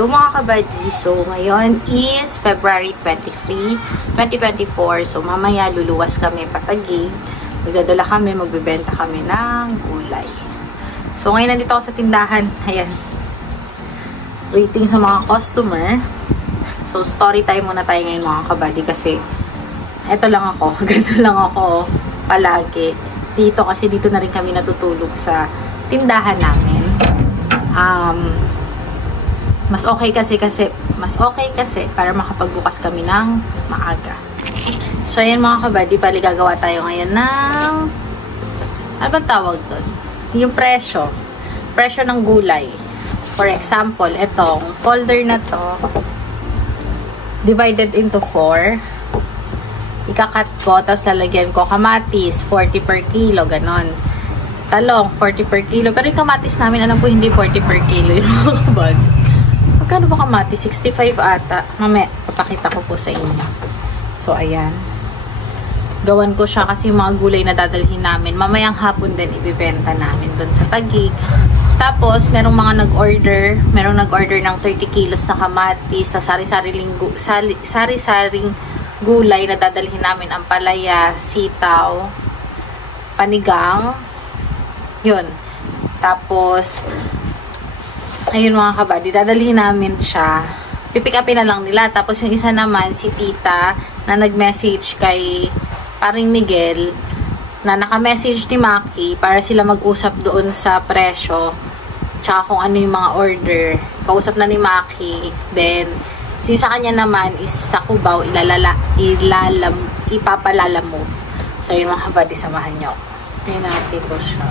Hello mga kabady. So, ngayon is February 23, 2024. So, mamaya luluwas kami patagig. Magdadala kami, magbebenta kami ng gulay. So, ngayon nandito ako sa tindahan. Ayan. Waiting sa mga customer. So, story time muna tayo ngayon mga kabady kasi eto lang ako. Ganito lang ako palagi. Dito kasi dito na rin kami natutulog sa tindahan namin. Mas okay kasi para makapagbukas kami ng maaga. So, ayan mga kabady, pali gagawa tayo ngayon ng ano bang tawag doon? Yung presyo ng gulay. For example, etong folder na to divided into 4. Ikakat ko, tapos lalagyan ko kamatis 40 per kilo, ganon. Talong 40 per kilo, pero yung kamatis namin alam ko hindi 40 per kilo yung mga kabady. Magkano ba kamatis? 65 ata. Mamaya, papakita ko po sa inyo. So, ayan. Gawan ko siya kasi yung mga gulay na dadalhin namin. Mamayang hapon din ibibenta namin doon sa Taguig. Tapos, merong mga nag-order. Merong nag-order ng 30 kilos na kamatis na sari-saring gulay na dadalhin namin. Ang palaya, sitaw, panigang. Yun. Tapos, ayun mga kabady, dadalhin namin siya. Pipick upin na lang nila. Tapos yung isa naman, si tita, na nag-message kay paring Miguel, na naka-message ni Maki para sila mag-usap doon sa presyo, tsaka kung ano yung mga order. Kausap na ni Maki. Then, sa kanya naman is sa Cubao, ipapalalamove. So, yun mga kabady, samahan nyo. Ayun natin ko siya.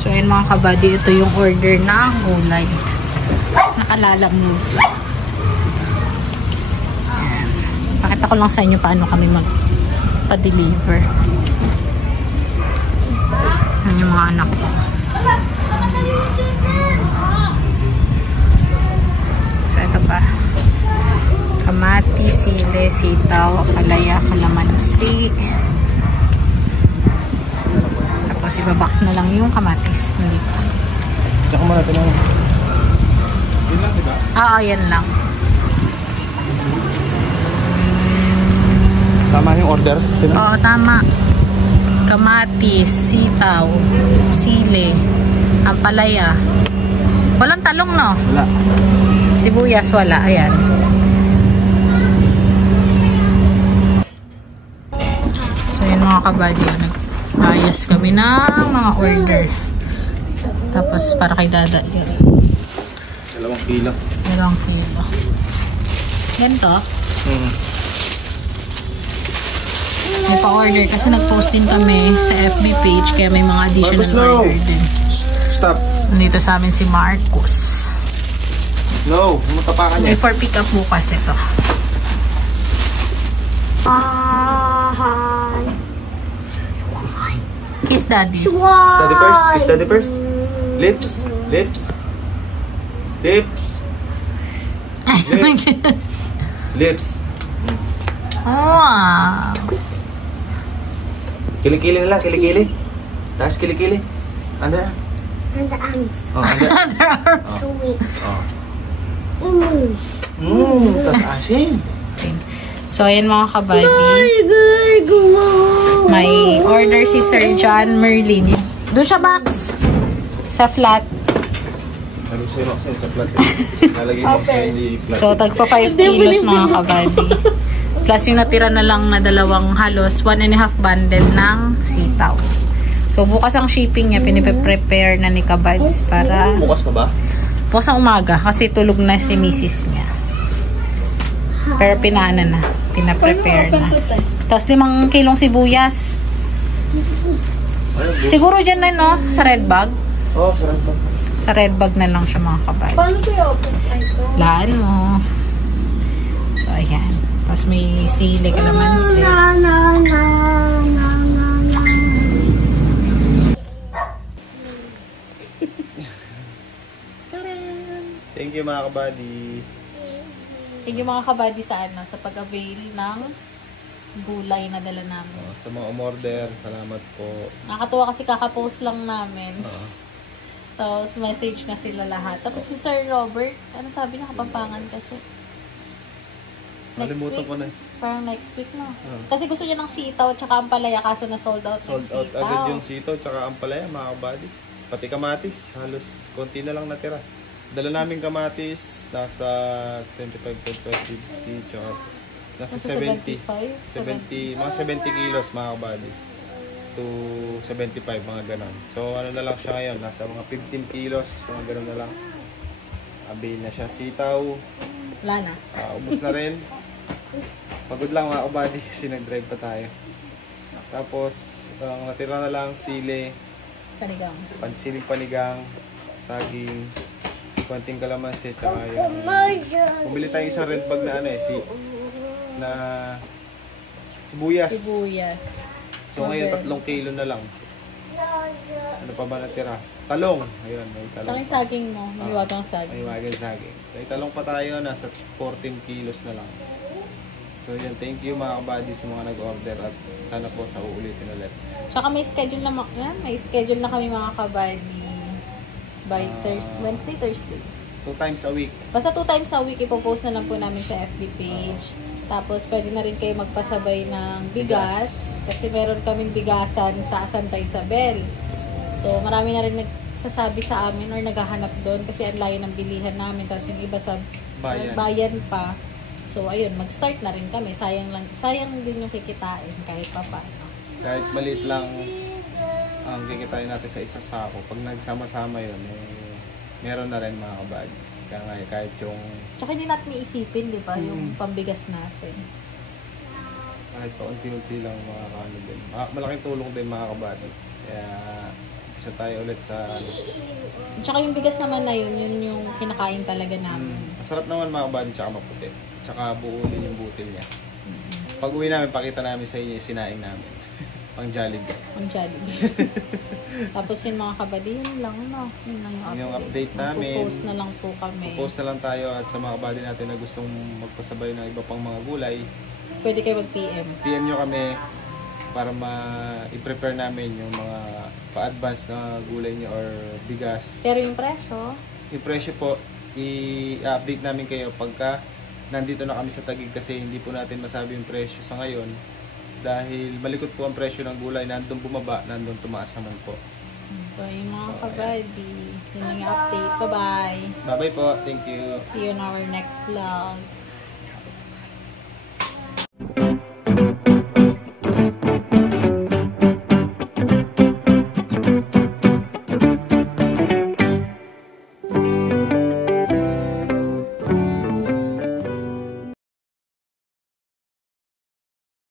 So, ayun mga kabady, ito yung order ng gulay. Nakalalamove. Ayan. Pakita ko lang sa inyo paano kami magpa-deliver. Ayan yung mga anak ko. So, ito pa. Kamatis, sili, sitaw, palaya, kalamansi. Tapos ibabox na lang yung kamatis. Hindi pa. Tsaka mo natin ang... Yun lang, diba? Oo, yan lang. Tama yung order? Oo, tama. Kamatis, sitaw, sili, ampalaya. Walang talong, no? Wala. Sibuyas, wala. Ayan. So, yun mga kabady. Ayos kami ng mga order. Tapos para kay Dada yun. 2 kilo. 2 kilo. Ganito? May pa-order kasi nag-post din kami sa FB page kaya may mga additional order din. Stop. Nandito sa amin si Marcos. No, matapakan niya. May for pick up bukas ito. Kiss daddy. Kiss daddy first. Kiss daddy first. Lips. Lips. Lips. Lips. Lips. Wow. Kilikili na lang. Kilikili. Taas kilikili. Under. Under arms. Oh, under arms. Sweet. Oh. Tatasin. So, ayan mga kabady. May order si Sir John Merlin. Doon siya box. Sa flat. Nag-sino sa flat. Nalagay mo sa hindi flat. So, tagpa 5 kilos mga kabady. Plus yung natira na lang na dalawang halos 1.5 bundle ng sitaw. So, bukas ang shipping niya. Piniprepare na ni Kabads para... Bukas pa ba? Bukas ang umaga kasi tulog na si misis niya. Pero pinana na. Pinaprepare na. Tapos 5 kilong sibuyas. Siguro dyan na, no? Sa red bag. Oo, sarap to. Sa red bag na lang siya, mga kabady. Paano ko i-open ito? Laan mo. So, ayan. Tapos may sili kalamansi. Thank you mga kabady. Thank you mga kabady sa ano, sa pag-avail ng gulay na dala namin. Sa mga umorder, salamat po. Nakakatuwa kasi kakapost lang namin. Oo. Tapos message na sila lahat. Tapos si Sir Robert, ano sabi niya, Kapampangan kasi. Next Nalimutan week, ko na. parang next week na. Kasi gusto niya ng sitaw at saka ampalaya kaso na sold out Sold yung out sitaw. agad yung sitaw tsaka ampalaya mga kabady. Pati kamatis, halos konti na lang natira. Dala namin kamatis, nasa 25 to 50 tsaka nasa 70. 70, mga 70 kilos mga kabady. To 75, mga ganon. So ano na lang siya ngayon, nasa mga 15 kilos, mga ganon na lang. Avail na siya. Sitaw, Wala na. ubos na rin. Pagod lang mga kabady kasi nag-drive pa tayo. Tapos, ang natira na lang sili, Panigang. siling panigang, saging, konting kalamansi, tsaka yung... Bumili tayo isang red bag na ano na sibuyas. Sibuyas. So ngayon 3 kilo na lang. Ano pa ba natira? Talong. Ayun, may talong. Tsaka yung saging mo. May wagang saging. May wagang saging. May talong pa tayo, nasa 14 kilos na lang. So yan, thank you mga kabady sa mga nag-order at sana po sa uulitin ulit. Tsaka may schedule na, may schedule na kami mga kabady by Wednesday, Thursday. 2 times a week. Basta 2 times a week, ipopost na lang po namin sa FB page. Tapos pwede na rin kayo magpasabay ng bigas. Kasi meron kaming bigasan sa Santa Isabel. So marami na rin nagsasabi sa amin or naghahanap doon kasi ang layo ng bilihan namin. Tapos yung iba sa bayan pa. So ayun, mag-start na rin kami. Sayang din yung kikitain kahit pa paano. Kahit maliit lang ang kikitain natin sa isa sako. Pag nagsama-sama yun, meron na rin mga kabady. Kaya nga, kahit yung... Tsaka hindi natin iisipin, di ba? Yung pambigas natin. Kahit pa unti-unti lang mga kano din. Malaking tulong din mga kabady. Kaya isa tayo ulit sa... Tsaka yung bigas naman na yun yung kinakain talaga namin. Masarap naman mga kabady, tsaka maputi. Tsaka buo din yung butil niya. Pag uwi namin, pakita namin sa inyo yung sinaing namin. Pang Jollibee. Pang Jollibee. Tapos yung mga kabady, yun lang, no? Yun lang yung update namin. Post na lang po kami. Post na lang tayo at sa mga kabady natin na gustong magpasabay ng iba pang mga gulay. Pwede kayo mag-PM. PM nyo kami para i-prepare namin yung mga pa-advance na gulay nyo or bigas. Pero yung presyo? Yung presyo po, i-update namin kayo pagka nandito na kami sa Taguig kasi hindi po natin masabi yung presyo sa ngayon. Dahil malikot po ang presyo ng gulay, nandun bumaba, nandun tumaas naman po. So yung mga kabady, yun lang yung update. Bye-bye! Bye-bye po, thank you! See you in our next vlog.